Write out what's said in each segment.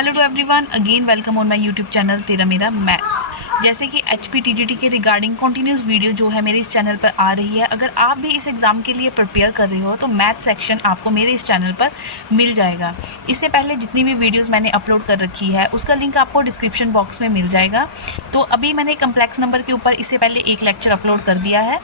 Hello to everyone, again welcome on my YouTube channel तेरा मेरा maths. जैसे कि HPTGT के रिगार्डिंग कंटिन्यूस वीडियो जो है मेरे इस चैनल पर आ रही है। अगर आप भी इस एग्ज़ाम के लिए प्रिपेयर कर रहे हो तो मैथ सेक्शन आपको मेरे इस चैनल पर मिल जाएगा। इससे पहले जितनी भी वीडियोस मैंने अपलोड कर रखी है उसका लिंक आपको डिस्क्रिप्शन बॉक्स में मिल जाएगा। तो अभी मैंने कम्प्लेक्स नंबर के ऊपर इससे पहले एक लेक्चर अपलोड कर दिया है।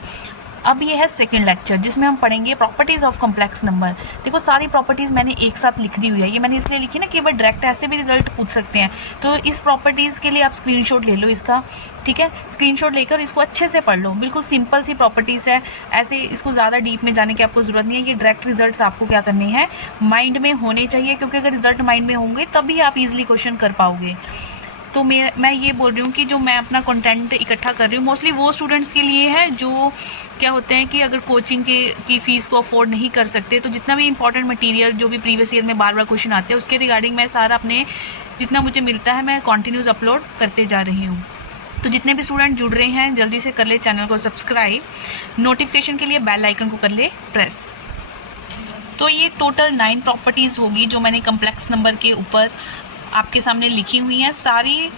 अब ये है सेकंड लेक्चर जिसमें हम पढ़ेंगे प्रॉपर्टीज़ ऑफ कम्प्लेक्स नंबर। देखो सारी प्रॉपर्टीज़ मैंने एक साथ लिख दी हुई है। ये मैंने इसलिए लिखी ना कि वह डायरेक्ट ऐसे भी रिजल्ट पूछ सकते हैं। तो इस प्रॉपर्टीज़ के लिए आप स्क्रीनशॉट ले लो इसका, ठीक है। स्क्रीनशॉट लेकर इसको अच्छे से पढ़ लो। बिल्कुल सिंपल सी प्रॉपर्टीज़ है, ऐसे इसको ज़्यादा डीप में जाने की आपको ज़रूरत नहीं है। ये डायरेक्ट रिजल्ट्स आपको क्या करने हैं, माइंड में होने चाहिए, क्योंकि अगर रिजल्ट माइंड में होंगे तभी आप ईजिली क्वेश्चन कर पाओगे। तो मैं ये बोल रही हूँ कि जो मैं अपना कंटेंट इकट्ठा कर रही हूँ मोस्टली वो स्टूडेंट्स के लिए है जो क्या होते हैं कि अगर कोचिंग की फ़ीस को अफोर्ड नहीं कर सकते, तो जितना भी इंपॉर्टेंट मटेरियल जो भी प्रीवियस ईयर में बार बार क्वेश्चन आते हैं उसके रिगार्डिंग मैं सारा अपने जितना मुझे मिलता है मैं कंटिन्यूस अपलोड करते जा रही हूँ। तो जितने भी स्टूडेंट जुड़ रहे हैं जल्दी से कर ले चैनल को सब्सक्राइब, नोटिफिकेशन के लिए बेल आइकन को कर ले प्रेस। तो ये टोटल 9 प्रॉपर्टीज़ होगी जो मैंने कम्प्लेक्स नंबर के ऊपर आपके सामने लिखी हुई हैं। सारी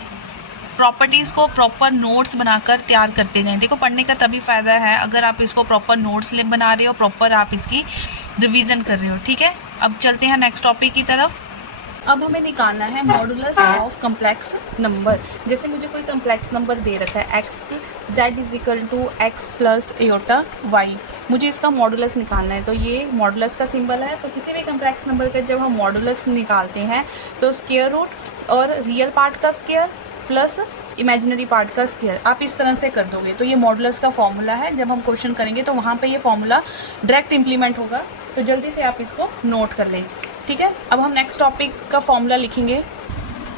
प्रॉपर्टीज़ को प्रॉपर नोट्स बनाकर तैयार करते जाएं। देखो पढ़ने का तभी फ़ायदा है अगर आप इसको प्रॉपर नोट्स बना रहे हो, प्रॉपर आप इसकी रिवीजन कर रहे हो, ठीक है। अब चलते हैं नेक्स्ट टॉपिक की तरफ। अब हमें निकालना है मॉडुलस ऑफ कम्प्लेक्स नंबर। जैसे मुझे कोई कम्प्लेक्स नंबर दे रखा है z is equal to x plus iota y, मुझे इसका मॉडुलस निकालना है। तो ये मॉडुलस का सिंबल है। तो किसी भी कम्प्लेक्स नंबर का जब हम मॉडुलस निकालते हैं तो स्क्वायर रूट और रियल पार्ट का स्क्वायर प्लस इमेजिनरी पार्ट का स्क्वायर आप इस तरह से कर दोगे। तो ये मॉडुलस का फॉर्मूला है। जब हम क्वेश्चन करेंगे तो वहाँ पे ये फॉर्मूला डायरेक्ट इम्प्लीमेंट होगा। तो जल्दी से आप इसको नोट कर लें, ठीक है। अब हम नेक्स्ट टॉपिक का फॉर्मूला लिखेंगे।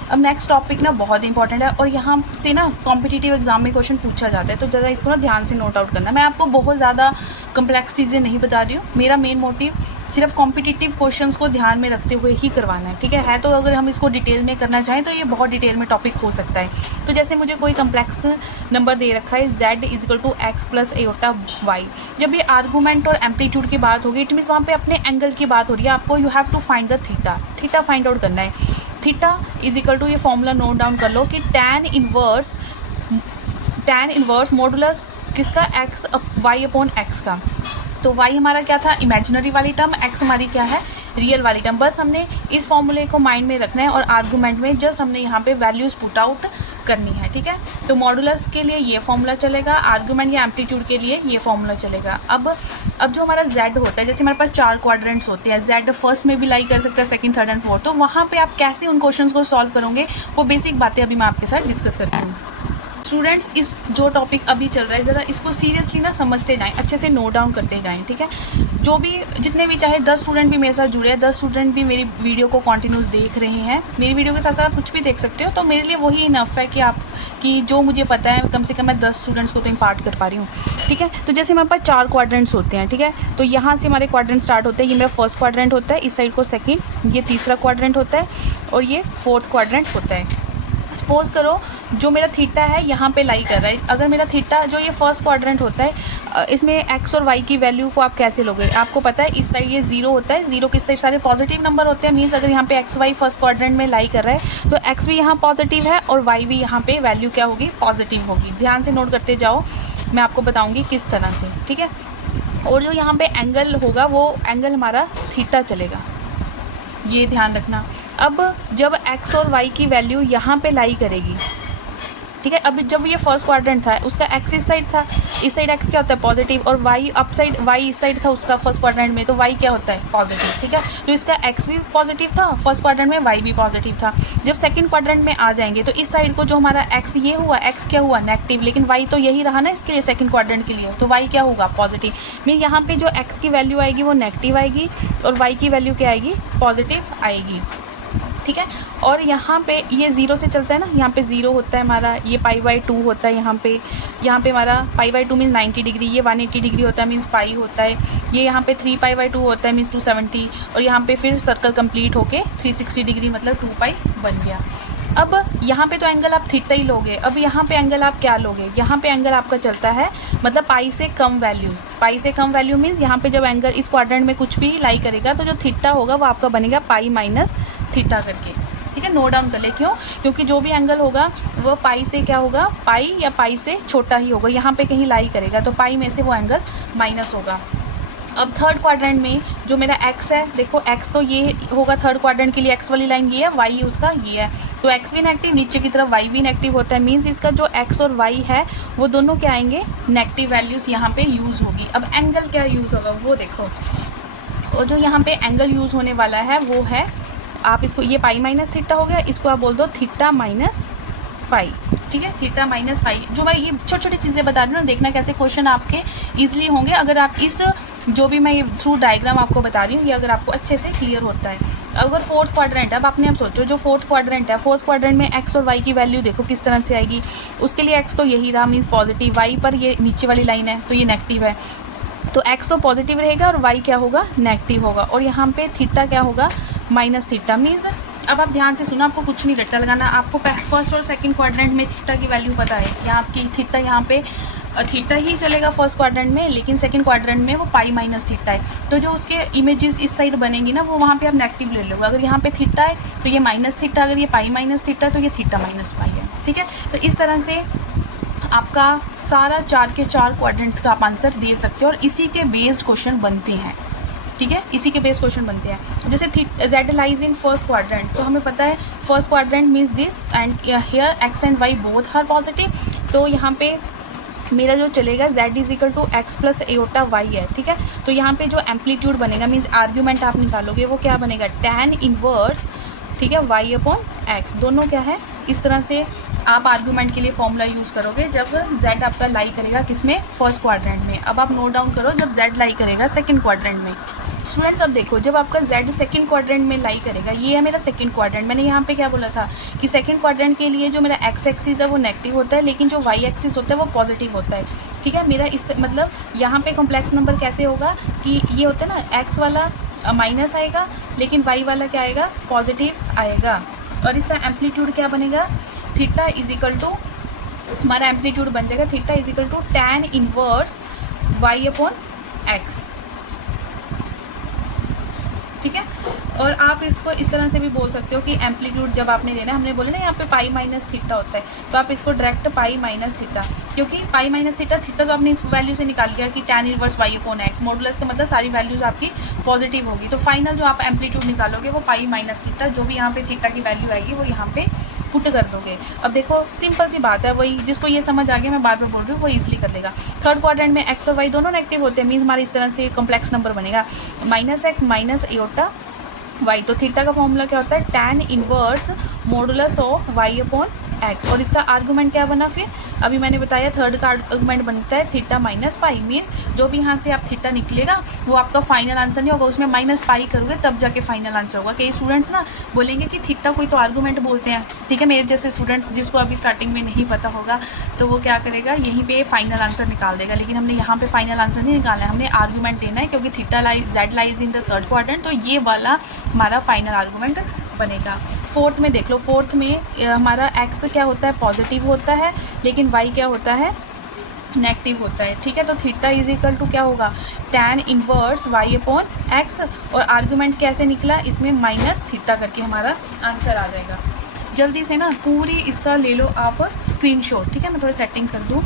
अब नेक्स्ट टॉपिक ना बहुत इंपॉर्टेंट है और यहाँ से ना कॉम्पिटिटिव एग्जाम में क्वेश्चन पूछा जाता है, तो ज़रा इसको ना ध्यान से नोट आउट करना। मैं आपको बहुत ज़्यादा कम्प्लेक्स चीज़ें नहीं बता रही हूँ। मेरा मेन मोटिव सिर्फ कॉम्पिटिटिव क्वेश्चंस को ध्यान में रखते हुए ही करवाना है, ठीक है। तो अगर हम इसको डिटेल में करना चाहें तो ये बहुत डिटेल में टॉपिक हो सकता है। तो जैसे मुझे कोई कम्प्लेक्स नंबर दे रखा है z is equal to x plus iota y। जब ये आर्गूमेंट और एम्पलीट्यूड की बात होगी इट मीन्स वहाँ पे अपने एंगल की बात हो रही है। आपको you have to find the theta find out करना है। थीटा इज इक्वल टू ये फॉर्मूला नोट डाउन कर लो कि tan इनवर्स मॉडुलस किसका x y अपॉन x का। तो y हमारा क्या था, इमेजिनरी वाली टर्म, x हमारी क्या है, रियल वाली टर्म। बस हमने इस फॉर्मूले को माइंड में रखना है और आर्गूमेंट में जस्ट हमने यहाँ पे वैल्यूज़ पुट आउट करनी है, ठीक है। तो मॉडुलस के लिए ये फॉर्मूला चलेगा, आर्गूमेंट या एम्पलीट्यूड के लिए ये फॉर्मूला चलेगा। अब जो हमारा z होता है, जैसे हमारे पास 4 क्वाड्रेंट्स होते हैं, z फर्स्ट में भी लाई कर सकता है, सेकंड, थर्ड एंड फोर्थ। तो वहाँ पे आप कैसे उन क्वेश्चंस को सॉल्व करोगे वो बेसिक बातें अभी मैं आपके साथ डिस्कस करती हूँ। स्टूडेंट्स इस जो टॉपिक अभी चल रहा है ज़रा इसको सीरियसली ना समझते जाएं, अच्छे से नोट डाउन करते जाएं, ठीक है। जो भी जितने भी चाहे 10 स्टूडेंट भी मेरे साथ जुड़े हैं, 10 स्टूडेंट भी मेरी वीडियो को कंटिन्यूस देख रहे हैं, मेरी वीडियो के साथ साथ कुछ भी देख सकते हो, तो मेरे लिए वही इनफ है कि जो मुझे पता है कम से कम मैं 10 स्टूडेंट्स को तो इम्पार्ट कर पा रही हूँ, ठीक है। तो जैसे हमारे पास 4 क्वाड्रेंट्स होते हैं, ठीक है। तो यहाँ से हमारे क्वाड्रेंट स्टार्ट होते हैं। ये मेरा फर्स्ट क्वाड्रेंट होता है, इस साइड को सेकेंड, ये तीसरा क्वाड्रेंट होता है और ये फोर्थ क्वाड्रेंट होता है। सपोज करो जो मेरा थीटा है यहाँ पे लाई कर रहा है। अगर मेरा थीटा जो ये फर्स्ट क्वाड्रेंट होता है इसमें x और y की वैल्यू को आप कैसे लोगे, आपको पता है इस साइड ये 0 होता है, 0 किस साइड सारे पॉजिटिव नंबर होते हैं। मीन्स अगर यहाँ पे x y फर्स्ट क्वाड्रेंट में लाई कर रहा है तो x भी यहाँ पॉजिटिव है और y भी यहाँ पे वैल्यू क्या होगी, पॉजिटिव होगी। ध्यान से नोट करते जाओ, मैं आपको बताऊँगी किस तरह से, ठीक है। और जो यहाँ पे एंगल होगा वो एंगल हमारा थीटा चलेगा, ये ध्यान रखना। अब जब x और y की वैल्यू यहाँ पे लाई करेगी, ठीक है। अब जब ये फर्स्ट क्वाड्रेंट था उसका x इस साइड था, इस साइड x क्या होता है, पॉजिटिव, और y अप साइड y इस साइड था उसका फर्स्ट क्वाड्रेंट में, तो y क्या होता है, पॉजिटिव, ठीक है। तो इसका x भी पॉजिटिव था फर्स्ट क्वाड्रेंट में, y भी पॉजिटिव था। जब सेकंड क्वाड्रेंट में आ जाएंगे तो इस साइड को जो हमारा x ये हुआ, x क्या हुआ, नेगेटिव, लेकिन y तो यही रहा ना इसके लिए सेकंड क्वाड्रेंट के लिए, तो y क्या होगा, पॉजिटिव। मीन यहाँ पे जो x की वैल्यू आएगी वो नेगेटिव आएगी और y की वैल्यू क्या आएगी, पॉजिटिव आएगी, ठीक है। और यहाँ पे ये 0 से चलता है ना, यहाँ पे 0 होता है हमारा, ये π/2 होता है यहाँ पे हमारा π/2 मीन्स 90 डिग्री, ये 180 डिग्री होता है मीन्स पाई होता है, ये यहाँ पे 3π/2 होता है मीन्स 270, और यहाँ पे फिर सर्कल कंप्लीट होके 360 डिग्री मतलब 2π बन गया। अब यहाँ पे तो एंगल आप थीटा ही लोगे। अब यहाँ पे एंगल आप क्या लोगे, यहाँ पे एंगल आपका चलता है मतलब पाई से कम वैल्यूज़, पाई से कम वैल्यू मीन्स यहाँ पे जब एंगल इस क्वाड्रेंट में कुछ भी लाई करेगा तो जो थीटा होगा वो आपका बनेगा पाई माइनस थीटा करके, ठीक है, नोट डाउन कर ले। क्यों? क्योंकि जो भी एंगल होगा वो पाई से क्या होगा, पाई या पाई से छोटा ही होगा, यहाँ पे कहीं लाई करेगा, तो पाई में से वो एंगल माइनस होगा। अब थर्ड क्वाड्रेंट में जो मेरा एक्स है, देखो एक्स तो ये होगा थर्ड क्वाड्रेंट के लिए, एक्स वाली लाइन ये है, वाई उसका ये है, तो एक्स भी नेगेटिव, नीचे की तरफ वाई भी नेगेटिव होता है। मीन्स इसका जो एक्स और वाई है वो दोनों क्या आएंगे, नेगेटिव वैल्यूज़ यहाँ पे यूज़ होगी। अब एंगल क्या यूज़ होगा वो देखो, और जो यहाँ पे एंगल यूज़ होने वाला है वो है, आप इसको, ये पाई माइनस थीटा हो गया, इसको आप बोल दो थीटा माइनस पाई। ठीक है, थीटा माइनस पाई। जो मैं ये छोटी छोटी चीज़ें बता रही हूँ, देखना कैसे क्वेश्चन आपके ईजिली होंगे अगर आप इस, जो भी मैं थ्रू डायग्राम आपको बता रही हूँ, ये अगर आपको अच्छे से क्लियर होता है। अगर फोर्थ क्वाड्रेंट है, अब आपने आप सोचो जो फोर्थ क्वाड्रेंट है, फोर्थ क्वाड्रेंट में एक्स और वाई की वैल्यू देखो किस तरह से आएगी। उसके लिए एक्स तो यही रहा, मीन्स पॉजिटिव, वाई पर ये नीचे वाली लाइन है तो ये नेगेटिव है, तो एक्स तो पॉजिटिव रहेगा और वाई क्या होगा, नेगेटिव होगा। और यहाँ पे थीटा क्या होगा, माइनस थीटा। मीन्स अब आप ध्यान से सुनो, आपको कुछ नहीं रट्टा लगाना, आपको फर्स्ट और सेकंड क्वाड्रेंट में थीटा की वैल्यू पता है, यहाँ आपकी थीटा, यहाँ पे थीटा ही चलेगा फर्स्ट क्वाड्रेंट में, लेकिन सेकंड क्वाड्रेंट में वो पाई माइनस थीटा है, तो जो उसके इमेजेस इस साइड बनेंगी ना, वो वहाँ पे आप नेगेटिव ले लोगे। अगर यहाँ पे थीटा है तो ये माइनस थीटा, अगर ये पाई माइनस थीटा तो ये थीटा माइनस पाई है। ठीक है, तो इस तरह से आपका सारा 4 के 4 क्वाड्रेंट्स का आप आंसर दे सकते हो, और इसी के बेस्ड क्वेश्चन बनते हैं। ठीक है, इसी के बेस्ड क्वेश्चन बनते हैं। जैसे Z lies in first quadrant, तो हमें पता है first quadrant means this, and here X and Y both are positive, तो यहाँ पे मेरा जो चलेगा z is equal to X plus iota Y है। ठीक है, तो यहाँ पे जो एम्पलीट्यूड बनेगा, मीन्स आर्ग्यूमेंट आप निकालोगे, वो क्या बनेगा, tan इनवर्स, ठीक है, y अपॉन एक्स, दोनों क्या है, इस तरह से आप आर्गूमेंट के लिए फॉर्मूला यूज़ करोगे जब z आपका लाई करेगा किसमें, फर्स्ट क्वाड्रेंट में। अब आप नोट डाउन करो जब z लाई करेगा सेकंड क्वाड्रेंट में। स्टूडेंट्स अब देखो, जब आपका z सेकंड क्वाड्रेंट में लाई करेगा, ये है मेरा सेकंड क्वाड्रेंट, मैंने यहाँ पे क्या बोला था कि सेकंड क्वाड्रेंट के लिए जो मेरा x एक्सिस है वो नेगेटिव होता है, लेकिन जो y एक्सिस होता है वो पॉजिटिव होता है। ठीक है, मेरा इस मतलब यहाँ पे कॉम्प्लेक्स नंबर कैसे होगा कि ये होता है ना, x वाला माइनस आएगा लेकिन y वाला क्या आएगा, पॉजिटिव आएगा, और इसका एम्पलीट्यूड क्या बनेगा, थीटा इज इक्वल टू, हमारा एम्पलीट्यूड बन जाएगा theta is equal to tan inverse y upon X. ठीक है, और आप इसको इस तरह से भी बोल सकते हो कि एम्पलीट्यूड जब आपने लेना है, हमने बोले ना यहाँ पे पाई माइनस थीटा होता है, तो आप इसको डायरेक्ट पाई माइनस थीटा, क्योंकि पाई माइनस थीटा, थीटा तो आपने इस वैल्यू से निकाल लिया कि tan inverse y upon x, modulus का मतलब सारी वैल्यूज आपकी पॉजिटिव होगी, तो फाइनल जो आप एम्पलीट्यूड निकालोगे वो पाई माइनस थीटा, जो भी यहाँ पे थीटा की वैल्यू आएगी वो यहाँ पे पुट कर दोगे। अब देखो सिंपल सी बात है, वही जिसको ये समझ आ गया, मैं बार बार बोल रही हूँ, वो ईजिली कर लेगा। थर्ड क्वाड्रेंट में एक्स और वाई दोनों नेगेटिव होते हैं, मीन्स हमारे इस तरह से कॉम्प्लेक्स नंबर बनेगा, minus X minus iota Y, तो थीटा का फॉर्मूला क्या होता है, tan inverse modulus of y upon X, और इसका आर्गूमेंट क्या बना, फिर अभी मैंने बताया थर्ड का आर्गूमेंट बनता है थीटा माइनस पाई। मीन्स जो भी यहाँ से आप थीटा निकलेगा वो आपका फाइनल आंसर नहीं होगा, उसमें माइनस पाई करोगे तब जाके फाइनल आंसर होगा। कई स्टूडेंट्स ना बोलेंगे कि थीटा कोई तो आर्गूमेंट बोलते हैं, ठीक है, मेरे जैसे स्टूडेंट्स जिसको अभी स्टार्टिंग में नहीं पता होगा तो वो क्या करेगा, यहीं पर फाइनल आंसर निकाल देगा, लेकिन हमने यहाँ पर फाइनल आंसर नहीं निकालना है, हमने आर्गूमेंट देना है, क्योंकि theta Z lies in the third quadrant, तो ये वाला हमारा फाइनल आर्गूमेंट बनेगा। फोर्थ में देख लो, फोर्थ में हमारा x क्या होता है, पॉजिटिव होता है, लेकिन y क्या होता है, नेगेटिव होता है। ठीक है, तो थीटा इज इक्वल टू क्या होगा, tan inverse y upon X, और आर्गूमेंट कैसे निकला, इसमें माइनस थीटा करके हमारा आंसर आ जाएगा। जल्दी से ना पूरी इसका ले लो आप स्क्रीनशॉट। ठीक है, मैं थोड़ी सेटिंग कर दूँ,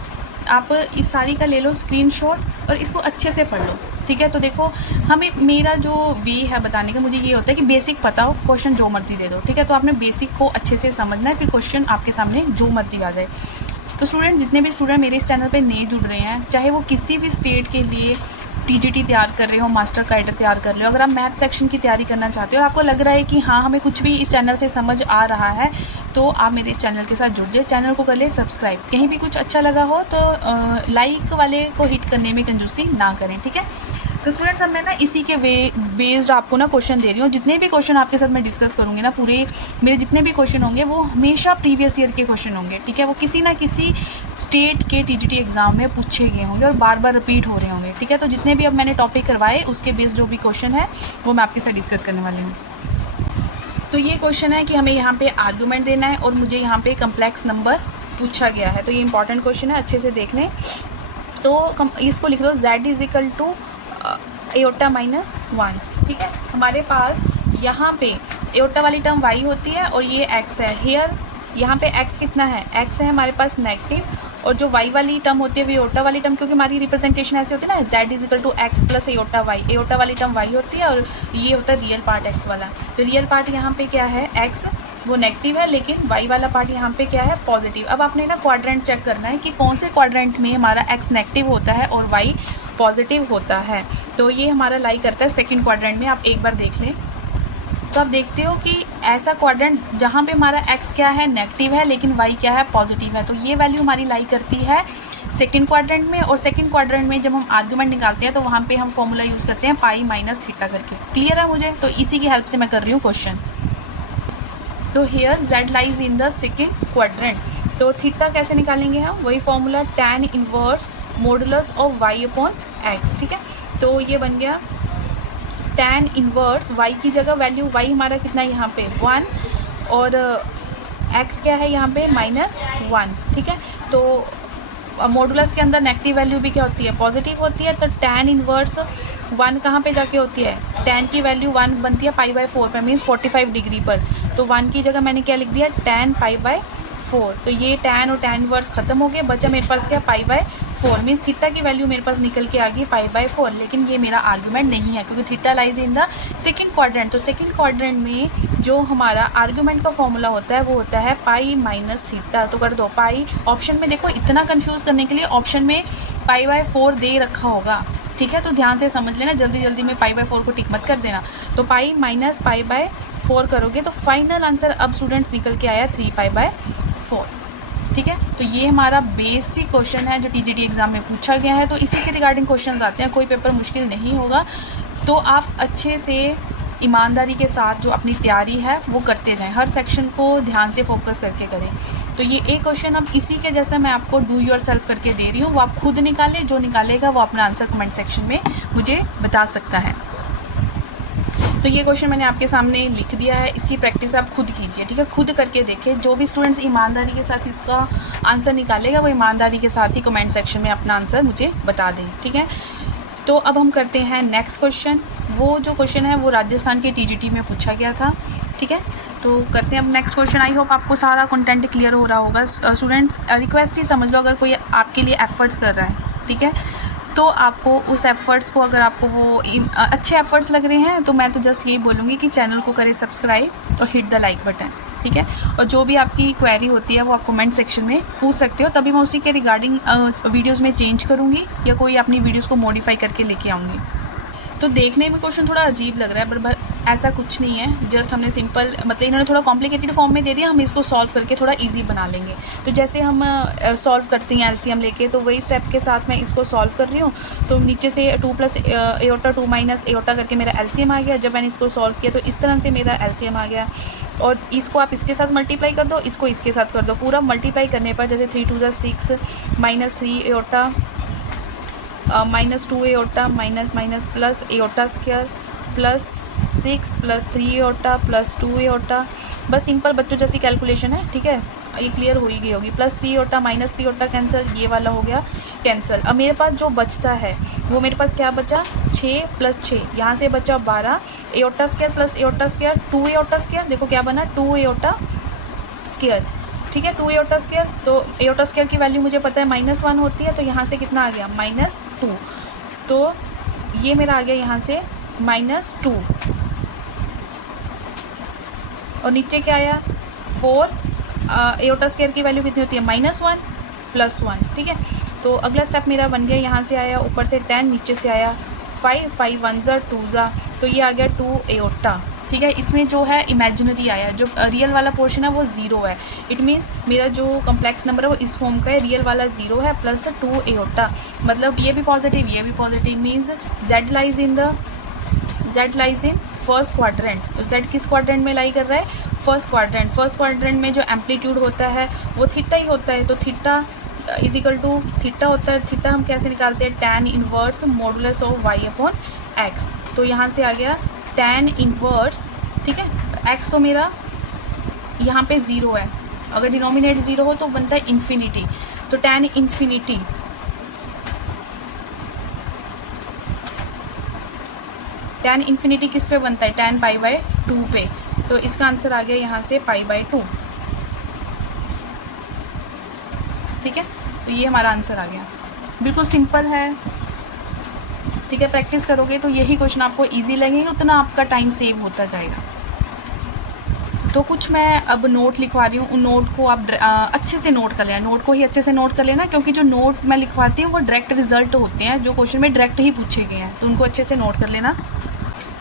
आप इस सारी का ले लो स्क्रीनशॉट और इसको अच्छे से पढ़ लो। ठीक है, तो देखो हमें, मेरा जो वे है बताने का, मुझे ये होता है कि बेसिक पता हो, क्वेश्चन जो मर्जी दे दो। ठीक है, तो आपने बेसिक को अच्छे से समझना है, फिर क्वेश्चन आपके सामने जो मर्जी आ जाए। तो स्टूडेंट, जितने भी स्टूडेंट मेरे इस चैनल पे नए जुड़ रहे हैं, चाहे वो किसी भी स्टेट के लिए टीजीटी तैयार कर रहे हो, मास्टर कैडर तैयार कर रहे हो, अगर आप मैथ सेक्शन की तैयारी करना चाहते हो और आपको लग रहा है कि हाँ हमें कुछ भी इस चैनल से समझ आ रहा है, तो आप मेरे इस चैनल के साथ जुड़ जाए, चैनल को कर ले सब्सक्राइब। कहीं भी कुछ अच्छा लगा हो तो लाइक वाले को हिट करने में कंजूसी ना करें। ठीक है, तो स्टूडेंट्स अब मैं ना इसी के बेस्ड आपको ना क्वेश्चन दे रही हूँ। जितने भी क्वेश्चन आपके साथ मैं डिस्कस करूँगी ना, पूरे मेरे जितने भी क्वेश्चन होंगे वो हमेशा प्रीवियस ईयर के क्वेश्चन होंगे। ठीक है, वो किसी ना किसी स्टेट के टीजीटी एग्जाम में पूछे गए होंगे और बार बार रिपीट हो रहे होंगे। ठीक है, तो जितने भी अब मैंने टॉपिक करवाए उसके बेस्ड जो भी क्वेश्चन है वो मैं आपके साथ डिस्कस करने वाली हूँ। तो ये क्वेश्चन है कि हमें यहाँ पे आर्गूमेंट देना है और मुझे यहाँ पे कम्प्लेक्स नंबर पूछा गया है, तो ये इंपॉर्टेंट क्वेश्चन है, अच्छे से देख लें। तो इसको लिख दो, z is equal to iota minus 1। ठीक है, हमारे पास यहाँ पे एओटा वाली टर्म y होती है और ये x है। हेयर यहाँ पे x कितना है, x है हमारे पास नेगेटिव, और जो y वाली टर्म होती है वो एओटा वाली टर्म, क्योंकि हमारी रिप्रेजेंटेशन ऐसे होती है ना, z is equal to X plus iota Y, iota वाली टर्म y होती है और ये होता है रियल पार्ट x वाला। तो रियल पार्ट यहाँ पे क्या है, x वो नेगेटिव है, लेकिन y वाला पार्ट यहाँ पे क्या है, पॉजिटिव। अब आपने ना क्वाड्रेंट चेक करना है कि कौन से क्वाड्रेंट में हमारा x नेगेटिव होता है और y पॉजिटिव होता है। तो ये हमारा लाई करता है सेकंड क्वाड्रेंट में। आप एक बार देख लें तो आप देखते हो कि ऐसा क्वाड्रेंट जहाँ पे हमारा x क्या है, नेगेटिव है, लेकिन y क्या है, पॉजिटिव है। तो ये वैल्यू हमारी लाई करती है सेकंड क्वाड्रेंट में। और सेकंड क्वाड्रेंट में जब हम आर्ग्यूमेंट निकालते हैं तो वहाँ पे हम फॉर्मूला यूज़ करते हैं पाई माइनस थीटा करके। क्लियर है मुझे? तो इसी की हेल्प से मैं कर रही हूँ क्वेश्चन। तो here z lies in the second quadrant. तो थीटा कैसे निकालेंगे हम, वही formula tan inverse modulus of y upon x। ठीक है, तो ये बन गया tan इनवर्स y की जगह वैल्यू y हमारा कितना है यहाँ पे 1, और x क्या है यहाँ पे -1। ठीक है, तो मॉडुलस के अंदर नेगेटिव वैल्यू भी क्या होती है, पॉजिटिव होती है। तो tan इनवर्स 1 कहाँ पे जाके होती है, tan की वैल्यू 1 बनती है π/4 पर, मीन्स 45 डिग्री पर। तो 1 की जगह मैंने क्या लिख दिया, tan π/4। तो ये tan और tan इनवर्स खत्म हो गए, बचा मेरे पास क्या π/4, मीन्स थीटा की वैल्यू मेरे पास निकल के आ गई π/4। लेकिन ये मेरा आर्ग्यूमेंट नहीं है क्योंकि theta lies in the second quadrant. तो सेकंड क्वाड्रेंट में जो हमारा आर्ग्यूमेंट का फॉर्मूला होता है वो होता है पाई माइनस थीटा। तो कर दो पाई, ऑप्शन में देखो इतना कंफ्यूज करने के लिए ऑप्शन में π/4 दे रखा होगा। ठीक है, तो ध्यान से समझ लेना, जल्दी जल्दी में π/4 को टिक मत कर देना। तो पाई माइनस π/4 करोगे तो फाइनल आंसर अब स्टूडेंट्स निकल के आया 3π/4। ठीक है, तो ये हमारा बेसिक क्वेश्चन है जो टीजीटी एग्ज़ाम में पूछा गया है। तो इसी के रिगार्डिंग क्वेश्चन आते हैं, कोई पेपर मुश्किल नहीं होगा। तो आप अच्छे से ईमानदारी के साथ जो अपनी तैयारी है वो करते जाएं, हर सेक्शन को ध्यान से फोकस करके करें। तो ये एक क्वेश्चन अब इसी के जैसा मैं आपको डू योर सेल्फ करके दे रही हूँ, वो आप खुद निकालें। जो निकालेगा वो अपना आंसर कमेंट सेक्शन में मुझे बता सकता है। तो ये क्वेश्चन मैंने आपके सामने लिख दिया है, इसकी प्रैक्टिस आप खुद कीजिए। ठीक है, खुद करके देखें। जो भी स्टूडेंट्स ईमानदारी के साथ इसका आंसर निकालेगा वो ईमानदारी के साथ ही कमेंट सेक्शन में अपना आंसर मुझे बता दें। ठीक है, तो अब हम करते हैं नेक्स्ट क्वेश्चन। वो जो क्वेश्चन है वो राजस्थान के टीजीटी में पूछा गया था। ठीक है, तो करते हैं अब नेक्स्ट क्वेश्चन। आई होप आपको सारा कंटेंट क्लियर हो रहा होगा। स्टूडेंट्स रिक्वेस्ट ही समझ लो, अगर कोई आपके लिए एफर्ट्स कर रहा है, ठीक है, तो आपको उस एफ़र्ट्स को, अगर आपको वो अच्छे एफ़र्ट्स लग रहे हैं, तो मैं तो जस्ट यही बोलूँगी कि चैनल को करें सब्सक्राइब और हिट द लाइक बटन। ठीक है, और जो भी आपकी क्वेरी होती है वो आप कमेंट सेक्शन में पूछ सकते हो, तभी मैं उसी के रिगार्डिंग वीडियोस में चेंज करूँगी या कोई अपनी वीडियोस को मॉडिफाई करके लेके आऊँगी। तो देखने में क्वेश्चन थोड़ा अजीब लग रहा है, पर ऐसा कुछ नहीं है। जस्ट हमने सिंपल, मतलब इन्होंने थोड़ा कॉम्प्लिकेटेड फॉर्म में दे दिया, हम इसको सॉल्व करके थोड़ा इजी बना लेंगे। तो जैसे हम सॉल्व करते हैं एलसीएम लेके, तो वही स्टेप के साथ मैं इसको सॉल्व कर रही हूँ। तो नीचे से 2 + एओटा 2 - एओटा करके मेरा एलसीएम आ गया। जब मैंने इसको सॉल्व किया तो इस तरह से मेरा एलसीएम आ गया। और इसको आप इसके साथ मल्टीप्लाई कर दो, इसको इसके साथ कर दो। पूरा मल्टीप्लाई करने पर जैसे 3 × 2 = 6 -3 aorta -2 aorta minus plus aorta square plus 6 + 3 aorta plus 2 aorta. बस सिंपल बच्चों जैसी कैलकुलेशन है। ठीक है, ये क्लियर हो ही गई होगी। +3 एओटा -3 एओटा कैंसिल, ये वाला हो गया कैंसिल। अब मेरे पास जो बचता है वो मेरे पास क्या बचा, 6 + 6, यहाँ से बचा 12 aorta square plus aorta square 2 aorta square. देखो क्या बना, 2 एओटा स्क्वायर। ठीक है, 2 एओटा स्क्वायर। तो एओटा स्क्वायर की वैल्यू मुझे पता है -1 होती है, तो यहाँ से कितना आ गया, -2। तो ये मेरा आ गया यहाँ से -2, और नीचे क्या आया 4। एओटा स्क्वायर की वैल्यू कितनी होती है, -1 + 1। ठीक है, तो अगला स्टेप मेरा बन गया, यहाँ से आया ऊपर से 10, नीचे से आया 5, 5 × 1 = 2, तो ये आ गया 2 एओटा। ठीक है, इसमें जो है इमेजिनरी आया, जो रियल वाला पोर्शन है वो 0 है। इट मीन्स मेरा जो कम्प्लेक्स नंबर है वो इस फॉर्म का है, रियल वाला 0 है प्लस 2 एओटा, मतलब ये भी पॉजिटिव ये भी positive, means z lies in first quadrant. तो z किस क्वाड्रेंट में लाई कर रहा है, फर्स्ट क्वाड्रेंट। फर्स्ट क्वाड्रेंट में जो एम्पलीट्यूड होता है वो थीटा ही होता है। तो थीटा = थीटा होता है। थीटा हम कैसे निकालते हैं, tan inverse modulus of y upon x। तो यहाँ से आ गया tan इनवर्स। ठीक है, x तो मेरा यहाँ पे 0 है, अगर डिनोमिनेट 0 हो तो बनता है इन्फिनिटी। तो tan इन्फिनिटी किस पे बनता है, tan π/2 पे। तो इसका आंसर आ गया यहाँ से π/2। ठीक है, तो ये हमारा आंसर आ गया। बिल्कुल सिंपल है। ठीक है, प्रैक्टिस करोगे तो यही क्वेश्चन आपको इजी लगेंगे, उतना आपका टाइम सेव होता जाएगा। तो कुछ मैं अब नोट लिखवा रही हूँ, उन नोट को आप अच्छे से नोट कर लेना, नोट को ही अच्छे से नोट कर लेना, क्योंकि जो नोट मैं लिखवाती हूँ वो डायरेक्ट रिजल्ट होते हैं, जो क्वेश्चन में डायरेक्ट ही पूछे गए हैं, तो उनको अच्छे से नोट कर लेना।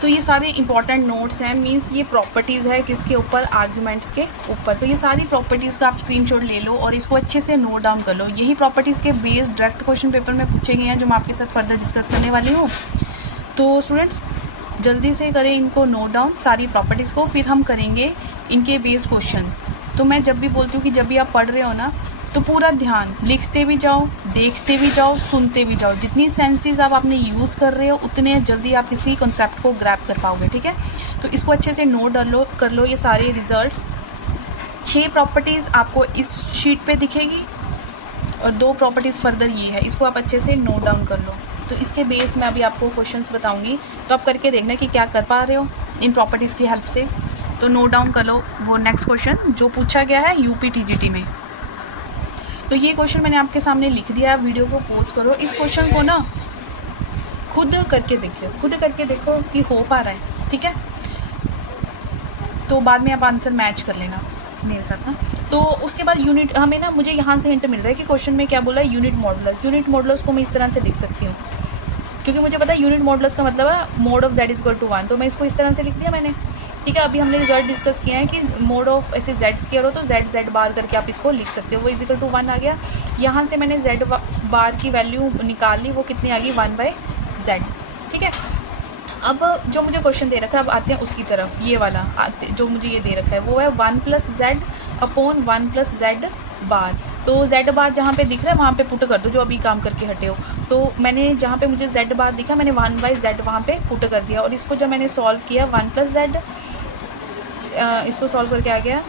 तो ये सारे इंपॉर्टेंट नोट्स हैं, मींस ये प्रॉपर्टीज़ है किसके ऊपर, आर्गुमेंट्स के ऊपर। तो ये सारी प्रॉपर्टीज़ का आप स्क्रीनशॉट ले लो और इसको अच्छे से नोट डाउन कर लो। यही प्रॉपर्टीज़ के बेस डायरेक्ट क्वेश्चन पेपर में पूछे गए हैं, जो मैं आपके साथ फर्दर डिस्कस करने वाली हूँ। तो स्टूडेंट्स जल्दी से करें इनको नोट डाउन, सारी प्रॉपर्टीज़ को, फिर हम करेंगे इनके बेस क्वेश्चंस। तो मैं जब भी बोलती हूँ कि जब भी आप पढ़ रहे हो ना, तो पूरा ध्यान, लिखते भी जाओ, देखते भी जाओ, सुनते भी जाओ। जितनी सेंसेस आप अपने यूज़ कर रहे हो उतने जल्दी आप किसी कॉन्सेप्ट को ग्रैब कर पाओगे। ठीक है, तो इसको अच्छे से नोट कर लो ये सारे रिजल्ट्स। 6 प्रॉपर्टीज़ आपको इस शीट पे दिखेगी और 2 प्रॉपर्टीज़ फर्दर ये है, इसको आप अच्छे से नोट डाउन कर लो। तो इसके बेस में अभी आपको क्वेश्चंस बताऊंगी, तो आप करके देखना कि क्या कर पा रहे हो इन प्रॉपर्टीज़ की हेल्प से। तो नोट डाउन कर लो वो नेक्स्ट क्वेश्चन जो पूछा गया है यूपी टीजीटी में। तो ये क्वेश्चन मैंने आपके सामने लिख दिया, वीडियो को पॉज करो, इस क्वेश्चन को ना खुद करके देखो कि हो पा रहा है। ठीक है, तो बाद में आप आंसर मैच कर लेना मेरे साथ ना। तो उसके बाद यूनिट, हमें ना, मुझे यहाँ से हिंट मिल रहा है कि क्वेश्चन में क्या बोला है, यूनिट मॉडुलस। यूनिट मॉडुलस को मैं इस तरह से लिख सकती हूँ, क्योंकि मुझे पता है यूनिट मॉडुलस का मतलब है मोड ऑफ z = 1, तो मैं इसको इस तरह से लिख दिया मैंने। ठीक है, अभी हमने रिजल्ट डिस्कस किया है कि मोड ऑफ ऐसे z² हो तो z बार करके आप इसको लिख सकते हो, वो = 1 आ गया। यहाँ से मैंने z बार की वैल्यू निकाल ली, वो कितनी आ गई, 1/z। ठीक है, अब जो मुझे क्वेश्चन दे रखा है, अब आते हैं उसकी तरफ। ये वाला जो मुझे ये दे रखा है वो है 1 + z अपॉन 1 + z बार। तो z बार जहाँ पे दिख रहा है वहाँ पे पुट कर दो, जो अभी काम करके हटे हो। तो मैंने जहाँ पे मुझे z बार दिखा, मैंने 1/z वहाँ पे पुट कर दिया, और इसको जब मैंने सॉल्व किया 1 + z, इसको सॉल्व करके आ गया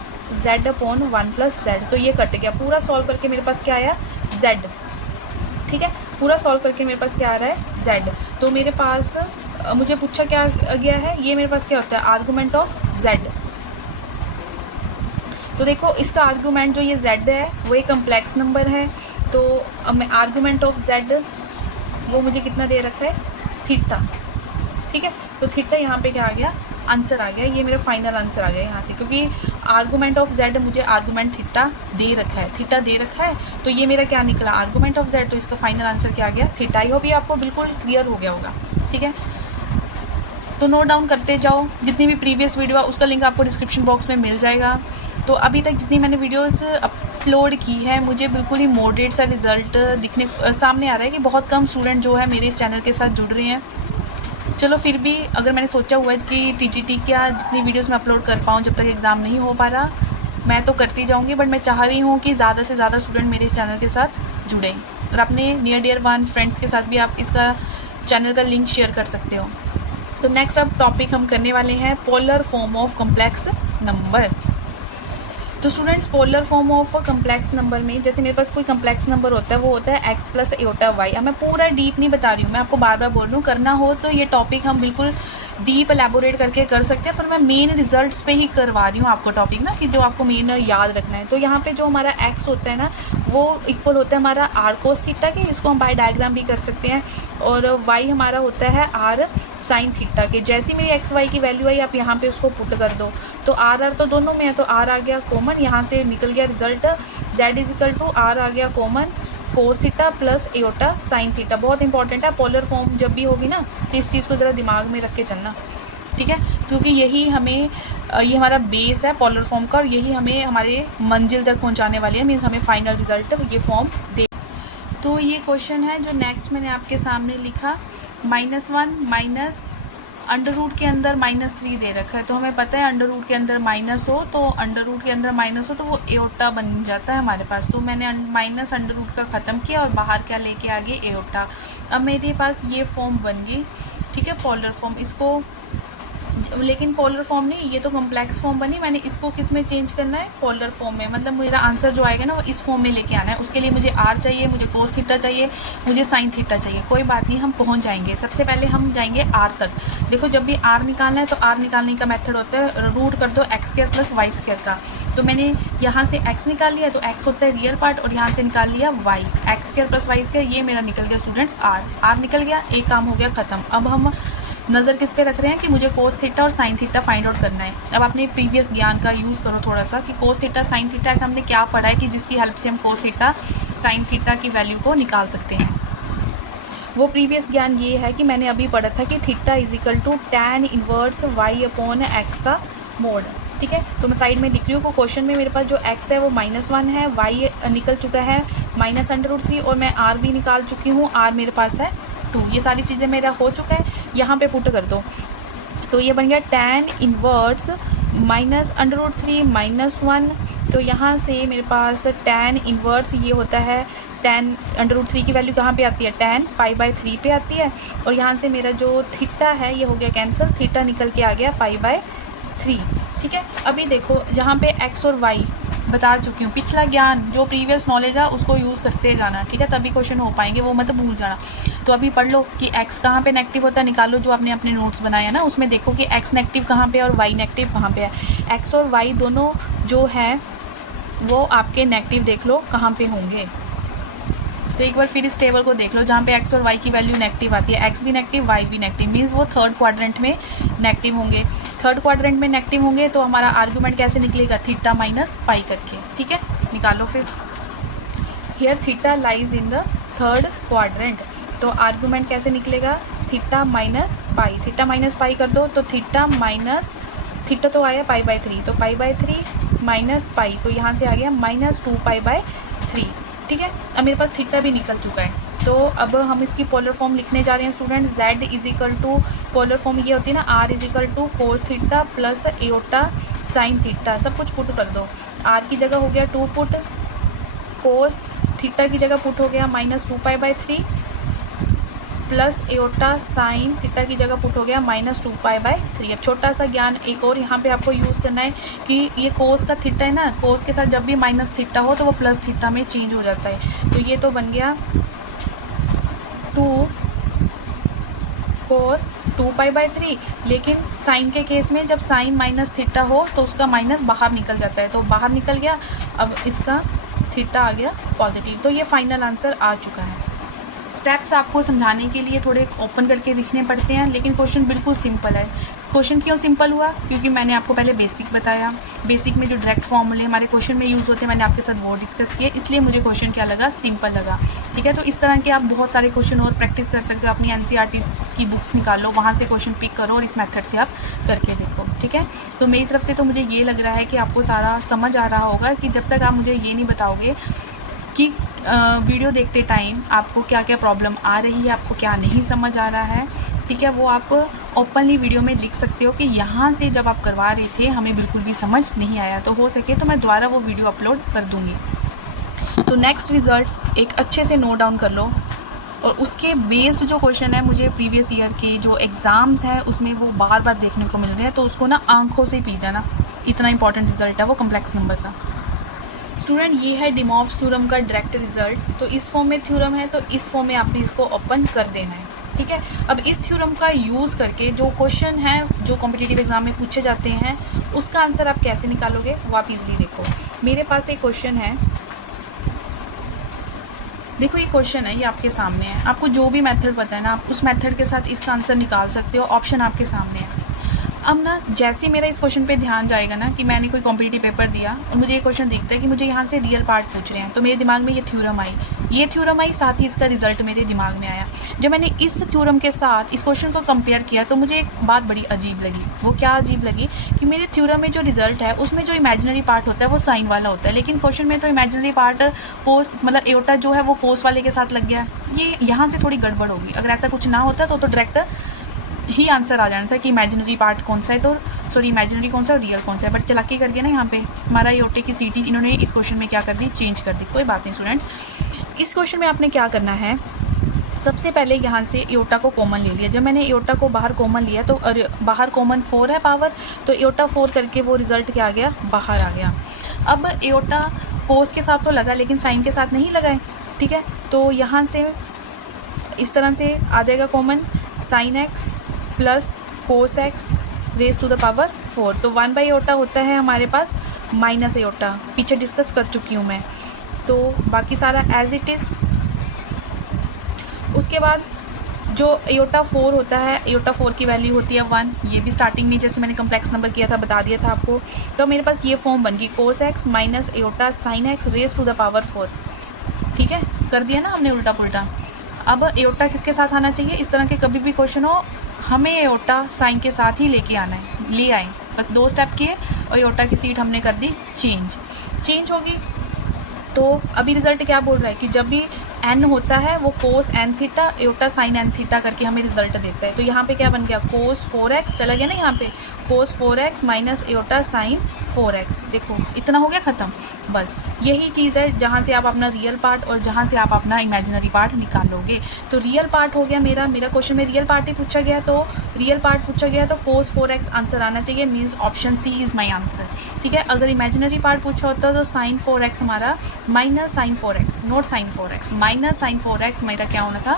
z अपॉन 1 + z। तो ये कट गया, पूरा सॉल्व करके मेरे पास क्या आया, z। ठीक है, पूरा सॉल्व करके मेरे पास क्या आ रहा है, z। तो मेरे पास मुझे पूछा क्या गया है, ये मेरे पास क्या होता है, आर्गूमेंट ऑफ z। तो देखो इसका आर्गूमेंट जो ये z है वो एक कम्प्लेक्स नंबर है। तो अब मैं आर्गूमेंट ऑफ z वो मुझे कितना दे रखा है, थीटा। ठीक है, तो थीटा यहाँ पे क्या आ गया, आंसर आ गया, ये मेरा फाइनल आंसर आ गया यहाँ से, क्योंकि आर्गूमेंट ऑफ z मुझे आर्गूमेंट थीटा दे रखा है, थीटा दे रखा है। तो ये मेरा क्या निकला, आर्गूमेंट ऑफ z, तो इसका फाइनल आंसर क्या आ गया, थीटा। आई होप ये आपको बिल्कुल क्लियर हो गया होगा। ठीक है, तो नोट डाउन करते जाओ, जितनी भी प्रीवियस वीडियो है उसका लिंक आपको डिस्क्रिप्शन बॉक्स में मिल जाएगा। तो अभी तक जितनी मैंने वीडियोस अपलोड की है, मुझे बिल्कुल ही मॉडरेट सा रिज़ल्ट सामने आ रहा है कि बहुत कम स्टूडेंट जो है मेरे इस चैनल के साथ जुड़ रहे हैं। चलो फिर भी अगर मैंने सोचा हुआ है कि टीजीटी क्या जितनी वीडियोस मैं अपलोड कर पाऊँ, जब तक एग्ज़ाम नहीं हो पा रहा, मैं तो करती जाऊँगी, बट मैं चाह रही हूँ कि ज़्यादा से ज़्यादा स्टूडेंट मेरे इस चैनल के साथ जुड़ें। और अपने नियर डियर वन फ्रेंड्स के साथ भी आप इसका चैनल का लिंक शेयर कर सकते हो। तो नेक्स्ट अब टॉपिक हम करने वाले हैं polar form of complex number. तो students polar form of complex number में, जैसे मेरे पास कोई कम्प्लेक्स नंबर होता है वो होता है x + i/y। अब मैं पूरा डीप नहीं बता रही हूँ, मैं आपको बार बार बोल रही हूँ, करना हो तो ये टॉपिक हम बिल्कुल डीप एलेबोरेट करके कर सकते हैं, पर मैं मेन रिजल्ट्स पे ही करवा रही हूँ आपको टॉपिक ना, कि जो आपको मेन याद रखना है। तो यहाँ पे जो हमारा x होता है ना, वो इक्वल होता है हमारा r cos थीटा के, इसको हम बाय डायग्राम भी कर सकते हैं, और y हमारा होता है r sin थीटा के। जैसी मेरी एक्स वाई की वैल्यू आई, आप यहाँ पे उसको पुट कर दो, तो r तो दोनों में है, तो r आ गया कॉमन, यहाँ से निकल गया रिजल्ट, z = r आ गया कॉमन, कोस theta plus aorta sine theta. बहुत इंपॉर्टेंट है, पोलर फॉर्म जब भी होगी ना, तो इस चीज़ को ज़रा दिमाग में रख के चलना। ठीक है, क्योंकि यही हमें, ये हमारा बेस है पोलर फॉर्म का, और यही हमें हमारे मंजिल तक पहुंचाने वाली है, मीन्स हमें फाइनल रिजल्ट ये फॉर्म दे। तो ये क्वेश्चन है जो नेक्स्ट मैंने आपके सामने लिखा, -1 अंडर रूट के अंदर -3 दे रखा है। तो हमें पता है अंडर रूट के अंदर माइनस हो, तो अंडर रूट के अंदर माइनस हो तो वो एयोटा बन जाता है हमारे पास। तो मैंने माइनस अंडर रूट का ख़त्म किया और बाहर क्या लेके आ गई, एयोटा। अब मेरे पास ये फॉर्म बन गई। ठीक है, पोलर फॉर्म, इसको लेकिन पोलर फॉर्म नहीं, ये तो कॉम्प्लेक्स फॉर्म बनी, मैंने इसको किस में चेंज करना है, पोलर फॉर्म में। मतलब मेरा आंसर जो आएगा ना वो इस फॉर्म में लेके आना है। उसके लिए मुझे आर चाहिए, मुझे कोस थीटा चाहिए, मुझे साइन थीटा चाहिए। कोई बात नहीं, हम पहुंच जाएंगे। सबसे पहले हम जाएंगे आर तक। देखो जब भी आर निकालना है तो आर निकालने का मेथड होता है रूट कर दो X square plus Y square का। तो मैंने यहाँ से x निकाल लिया, तो x होता है रियल पार्ट, और यहाँ से निकाल लिया y, x square plus Y square, ये मेरा निकल गया स्टूडेंट्स r निकल गया। एक काम हो गया ख़त्म। अब हम नज़र किस पे रख रहे हैं कि मुझे कोस थीटा और साइन थीटा फाइंड आउट करना है। अब अपने प्रीवियस ज्ञान का यूज़ करो थोड़ा सा कि कोस थीटा साइन थीटा ऐसा हमने क्या पढ़ा है कि जिसकी हेल्प से हम कोस थीटा साइन थीटा की वैल्यू को निकाल सकते हैं। वो प्रीवियस ज्ञान ये है कि मैंने अभी पढ़ा था कि theta is equal to tan inverse y upon x का मोड। ठीक है, तो मैं साइड में लिख रही हूँ। क्वेश्चन में मेरे पास जो x है वो -1 है, y निकल चुका है -√3, और मैं r भी निकाल चुकी हूँ, r मेरे पास है 2। ये सारी चीज़ें मेरा हो चुका है। यहाँ पे पुट कर दो, तो ये बन गया tan इनवर्स -√3 -1। तो यहाँ से मेरे पास tan इनवर्स ये होता है, tan √3 की वैल्यू कहाँ पे आती है, tan π/3 पे आती है। और यहाँ से मेरा जो थीटा है ये हो गया कैंसिल, थीटा निकल के आ गया π/3। ठीक है, अभी देखो जहाँ पे x और y बता चुकी हूँ। पिछला ज्ञान जो प्रीवियस नॉलेज है उसको यूज़ करते जाना। ठीक है, तभी क्वेश्चन हो पाएंगे, वो मत भूल जाना। तो अभी पढ़ लो कि x कहाँ पे नेगेटिव होता है, निकालो जो आपने अपने नोट्स बनाया ना, उसमें देखो कि x नेगेटिव कहाँ पे है और y नेगेटिव कहाँ पे है। x और y दोनों जो हैं वो आपके नेगेटिव देख लो कहाँ पे होंगे। तो एक बार फिर इस टेबल को देख लो, जहाँ पे x और y की वैल्यू नेगेटिव आती है, x भी नेगेटिव y भी नेगेटिव, मीन्स वो थर्ड क्वाड्रेंट में नेगेटिव होंगे। थर्ड क्वाड्रेंट में नेगेटिव होंगे तो हमारा आर्गूमेंट कैसे निकलेगा, थीटा माइनस पाई करके। ठीक है, निकालो फिर। Here theta lies in the third quadrant, तो आर्गूमेंट कैसे निकलेगा, theta minus pi. Theta minus pi कर दो, तो थीटा माइनस थीटा तो आया π/3, तो π/3 माइनस पाई, तो यहाँ से आ गया -2π/3। ठीक है, अब मेरे पास थीटा भी निकल चुका है। तो अब हम इसकी पोलर फॉर्म लिखने जा रहे हैं students. z is equal to, polar form ये होती है ना, r is equal to cos theta plus iota sine theta. सब कुछ पुट कर दो। r की जगह हो गया 2 पुट, कोस थीटा की जगह पुट हो गया -2π/3, प्लस एओटा साइन थीटा की जगह पुट हो गया -2π/3। अब छोटा सा ज्ञान एक और यहाँ पे आपको यूज़ करना है कि ये कोस का थीटा है ना, कोस के साथ जब भी माइनस थीटा हो तो वो प्लस थीटा में चेंज हो जाता है। तो ये तो बन गया 2 कोस 2π/3, लेकिन साइन के केस में जब साइन माइनस थीटा हो तो उसका माइनस बाहर निकल जाता है, तो बाहर निकल गया। अब इसका थीटा आ गया पॉजिटिव। तो ये फाइनल आंसर आ चुका है। स्टेप्स आपको समझाने के लिए थोड़े ओपन करके लिखने पड़ते हैं, लेकिन क्वेश्चन बिल्कुल सिंपल है। क्वेश्चन क्यों सिंपल हुआ, क्योंकि मैंने आपको पहले बेसिक बताया। बेसिक में जो डायरेक्ट फॉर्मूले हमारे क्वेश्चन में यूज़ होते हैं मैंने आपके साथ वो डिस्कस किए, इसलिए मुझे क्वेश्चन क्या लगा, सिंपल लगा। ठीक है, तो इस तरह के आप बहुत सारे क्वेश्चन और प्रैक्टिस कर सकते हो। अपनी NCERT की बुक्स निकालो, वहाँ से क्वेश्चन पिक करो और इस मेथड से आप करके देखो। ठीक है, तो मेरी तरफ से तो मुझे ये लग रहा है कि आपको सारा समझ आ रहा होगा कि जब तक आप मुझे ये नहीं बताओगे कि वीडियो देखते टाइम आपको क्या क्या प्रॉब्लम आ रही है, आपको क्या नहीं समझ आ रहा है। ठीक है, वो आप ओपनली वीडियो में लिख सकते हो कि यहाँ से जब आप करवा रहे थे हमें बिल्कुल भी समझ नहीं आया, तो हो सके तो मैं दोबारा वो वीडियो अपलोड कर दूँगी। तो नेक्स्ट रिज़ल्ट एक अच्छे से नोट डाउन कर लो, और उसके बेस्ड जो क्वेश्चन है मुझे प्रीवियस ईयर के जो एग्ज़ाम्स हैं उसमें वो बार बार देखने को मिल रहे हैं, तो उसको ना आंखों से पी जाना। इतना इंपॉर्टेंट रिज़ल्ट है वो कम्प्लेक्स नंबर का। स्टूडेंट, ये है डिमॉव्स थ्योरम का डायरेक्ट रिजल्ट। तो इस फॉर्म में थ्योरम है, तो इस फॉर्म में आपने इसको ओपन कर देना है। ठीक है, अब इस थ्योरम का यूज़ करके जो क्वेश्चन है जो कॉम्पिटिटिव एग्जाम में पूछे जाते हैं उसका आंसर आप कैसे निकालोगे वो आप इजीली देखो। मेरे पास एक क्वेश्चन है, देखो ये क्वेश्चन है, ये आपके सामने है। आपको जो भी मेथड पता है ना, आप उस मेथड के साथ इसका आंसर निकाल सकते हो। ऑप्शन आपके सामने है। अब ना जैसे मेरा इस क्वेश्चन पे ध्यान जाएगा ना कि मैंने कोई कॉम्पिटिटिव पेपर दिया और मुझे ये क्वेश्चन दिखता है कि मुझे यहाँ से रियल पार्ट पूछ रहे हैं, तो मेरे दिमाग में ये थ्योरम आई, साथ ही इसका रिजल्ट मेरे दिमाग में आया। जब मैंने इस थ्योरम के साथ इस क्वेश्चन को कंपेयर किया तो मुझे एक बात बड़ी अजीब लगी। वो क्या अजीब लगी कि मेरे थ्योरम में जो रिजल्ट है उसमें जो इमेजिनरी पार्ट होता है वो साइन वाला होता है, लेकिन क्वेश्चन में तो इमेजिनरी पार्ट कोस मतलब एओटा जो है वो कोस वाले के साथ लग गया। ये यहाँ से थोड़ी गड़बड़ होगी। अगर ऐसा कुछ ना होता तो डायरेक्ट ही आंसर आ जाना था कि इमेजिनरी पार्ट कौन सा है, तो सॉरी इमेजिनरी कौन सा और रियल कौन सा है। बट चालाकी करके ना यहाँ पे हमारा एओटे की सीटी इन्होंने इस क्वेश्चन में क्या कर दी, चेंज कर दी। कोई बात नहीं स्टूडेंट्स, इस क्वेश्चन में आपने क्या करना है, सबसे पहले यहाँ से एयोटा को कॉमन ले लिया। जब मैंने एयोटा को बाहर कॉमन लिया तो बाहर कॉमन 4 है पावर, तो एयोटा 4 करके वो रिज़ल्ट क्या आ गया, बाहर आ गया। अब एयोटा कोस के साथ तो लगा लेकिन साइन के साथ नहीं लगा है, ठीक है। तो यहाँ से इस तरह से आ जाएगा common, sine x plus cos x raise to the power 4। तो 1/एयोटा होता है हमारे पास माइनस एयोटा, पीछे डिस्कस कर चुकी हूँ मैं, तो बाकी सारा एज इट इज़। उसके बाद जो एयोटा 4 होता है, एयोटा 4 की वैल्यू होती है 1। ये भी स्टार्टिंग में जैसे मैंने कम्प्लेक्स नंबर किया था बता दिया था आपको। तो मेरे पास ये फॉर्म बन गई, cos x minus iota sine x raise to the power 4, ठीक है। कर दिया ना हमने उल्टा पुल्टा। अब एयोटा किसके साथ आना चाहिए, इस तरह के कभी भी क्वेश्चन हो हमें एयोटा साइन के साथ ही लेके आना है, ले आए। बस 2 स्टेप किए और एयोटा की सीट हमने कर दी चेंज होगी। तो अभी रिज़ल्ट क्या बोल रहा है कि जब भी एन होता है वो cos n theta iota sine n theta करके हमें रिजल्ट देता है। तो यहाँ पे क्या बन गया, कोस 4x चला गया ना, यहाँ पे कोस 4x minus iota sign 4x। देखो इतना हो गया ख़त्म। बस यही चीज़ है जहाँ से आप अपना रियल पार्ट और जहाँ से आप अपना इमेजिनरी पार्ट निकालोगे। तो रियल पार्ट हो गया मेरा क्वेश्चन में रियल पार्ट ही पूछा गया, तो रियल पार्ट पूछा गया तो कोस 4x आंसर आना चाहिए, means option C is my answer, ठीक है। अगर इमेजिनरी पार्ट पूछा होता तो साइन 4x हमारा minus sine 4x, not sine 4x, minus sine 4x मेरा क्या होना था,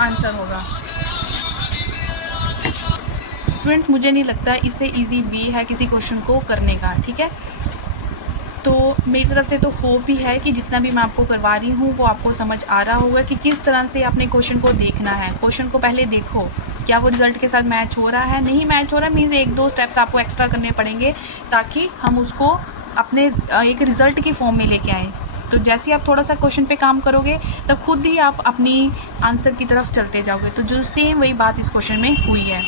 आंसर होगा। स्टूडेंट्स मुझे नहीं लगता इससे इजी वे है किसी क्वेश्चन को करने का, ठीक है। तो मेरी तरफ से तो होप ही है कि जितना भी मैं आपको करवा रही हूँ वो आपको समझ आ रहा होगा कि किस तरह से अपने क्वेश्चन को देखना है। क्वेश्चन को पहले देखो क्या वो रिज़ल्ट के साथ मैच हो रहा है, नहीं मैच हो रहा है मीन्स 1-2 स्टेप्स आपको एक्स्ट्रा करने पड़ेंगे ताकि हम उसको अपने एक रिज़ल्ट की फॉर्म में लेके आएँ। तो जैसे ही आप थोड़ा सा क्वेश्चन पे काम करोगे तब खुद ही आप अपनी आंसर की तरफ चलते जाओगे। तो जो सेम वही बात इस क्वेश्चन में हुई है।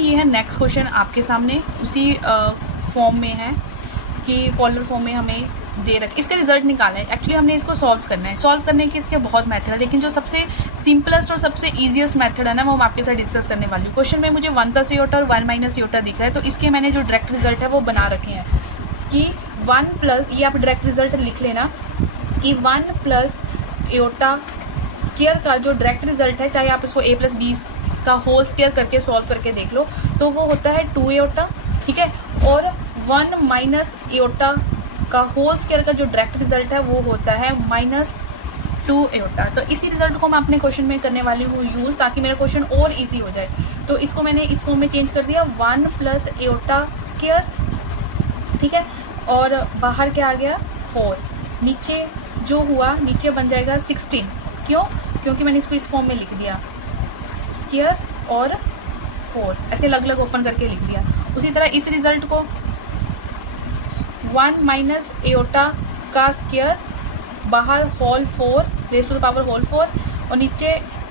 ये है नेक्स्ट क्वेश्चन आपके सामने, उसी फॉर्म में है कि पोलर फॉर्म में हमें दे रखे, इसका रिजल्ट निकालना है। एक्चुअली हमने इसको सॉल्व करना है, सॉल्व करने के इसके बहुत मेथड है, लेकिन जो सबसे सिंपलेस्ट और सबसे ईजिएस्ट मेथड है ना वो मैं आपके साथ डिस्कस करने वाली हूँ। क्वेश्चन में मुझे 1 प्लस एयोटा और 1 माइनस एयोटा दिख रहा है, तो इसके मैंने जो डायरेक्ट रिजल्ट है वो बना रखे हैं कि 1 प्लस, ये आप डायरेक्ट रिजल्ट लिख लेना कि 1 प्लस एयोटा स्क्वायर का जो डायरेक्ट रिजल्ट है, चाहे आप इसको a प्लस बी का होल स्क्वायर करके सॉल्व करके देख लो, तो वो होता है 2 एयोटा, ठीक है। और 1 माइनस एयोटा का होल स्क्वायर का जो डायरेक्ट रिजल्ट है वो होता है -2 एयोटा। तो इसी रिजल्ट को मैं अपने क्वेश्चन में करने वाली हूँ यूज़, ताकि मेरा क्वेश्चन और इजी हो जाए। तो इसको मैंने इस फॉर्म में चेंज कर दिया, 1 प्लस एयोटा स्क्वायर, ठीक है। और बाहर क्या आ गया 4, नीचे जो हुआ नीचे बन जाएगा 16। क्यों? क्योंकि मैंने इसको इस फॉर्म में लिख दिया, स्क्वायर और 4 ऐसे अलग अलग ओपन करके लिख दिया। उसी तरह इस रिज़ल्ट को 1 माइनस एयोटा का स्क्वायर, बाहर whole 4 raise to the power whole 4, और नीचे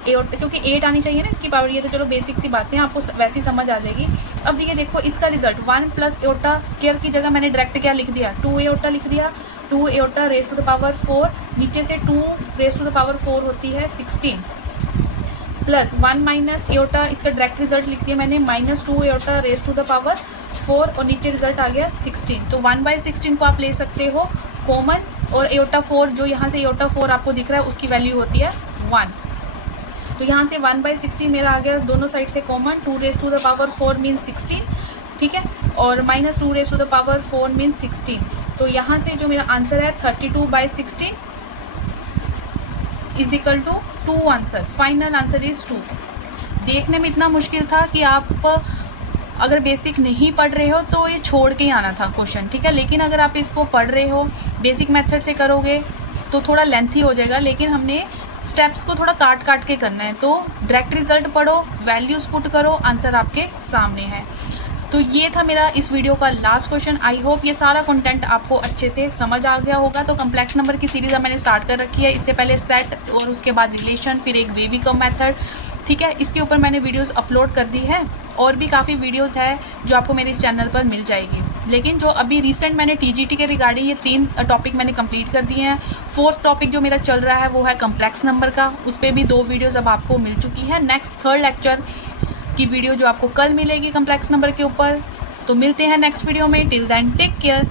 एयोटा, क्योंकि 8 आनी चाहिए ना इसकी पावर, ये तो चलो बेसिक सी बातें हैं, आपको वैसे ही समझ आ जाएगी। अब ये देखो इसका रिजल्ट 1 प्लस एयोटा स्क्वायर की जगह मैंने डायरेक्ट क्या लिख दिया, 2 एयोटा लिख दिया। 2 iota raise to the power 4, नीचे से 2 रेज़ टू द पावर 4 होती है 16, प्लस 1 माइनस एयोटा, इसका डायरेक्ट रिजल्ट लिख दिया मैंने -2 iota raise to the power 4, और नीचे रिजल्ट आ गया 16। तो 1/16 को आप ले सकते हो कॉमन, और एयोटा 4 जो यहाँ से एयोटा 4 आपको दिख रहा है उसकी वैल्यू होती है 1। तो यहाँ से 1/16 मेरा आ गया दोनों साइड से common, 2 raise to the power 4 means 16, ठीक है, और -2 raise to the power 4 means 16। तो यहाँ से जो मेरा आंसर है 32/16 is equal to 2 answer. Final answer is 2। देखने में इतना मुश्किल था कि आप अगर बेसिक नहीं पढ़ रहे हो तो ये छोड़ के ही आना था क्वेश्चन, ठीक है। लेकिन अगर आप इसको पढ़ रहे हो, बेसिक मेथड से करोगे तो थोड़ा लेंथी हो जाएगा, लेकिन हमने स्टेप्स को थोड़ा काट काट के करना है। तो डायरेक्ट रिजल्ट पढ़ो, वैल्यूज़ पुट करो, आंसर आपके सामने है। तो ये था मेरा इस वीडियो का लास्ट क्वेश्चन। आई होप ये सारा कंटेंट आपको अच्छे से समझ आ गया होगा। तो कम्प्लेक्स नंबर की सीरीज़ मैंने स्टार्ट कर रखी है, इससे पहले सेट और उसके बाद रिलेशन, फिर एक बेबी कम मेथड, ठीक है। इसके ऊपर मैंने वीडियोस अपलोड कर दी है, और भी काफ़ी वीडियोस है जो आपको मेरे इस चैनल पर मिल जाएगी। लेकिन जो अभी रिसेंट मैंने टीजीटी के रिगार्डिंग ये 3 टॉपिक मैंने कंप्लीट कर दिए हैं। 4th टॉपिक जो मेरा चल रहा है वो है कम्प्लेक्स नंबर का, उस पर भी 2 वीडियोज़ अब आपको मिल चुकी है। नेक्स्ट 3rd लेक्चर की वीडियो जो आपको कल मिलेगी कम्प्लेक्स नंबर के ऊपर। तो मिलते हैं नेक्स्ट वीडियो में। Till then take care.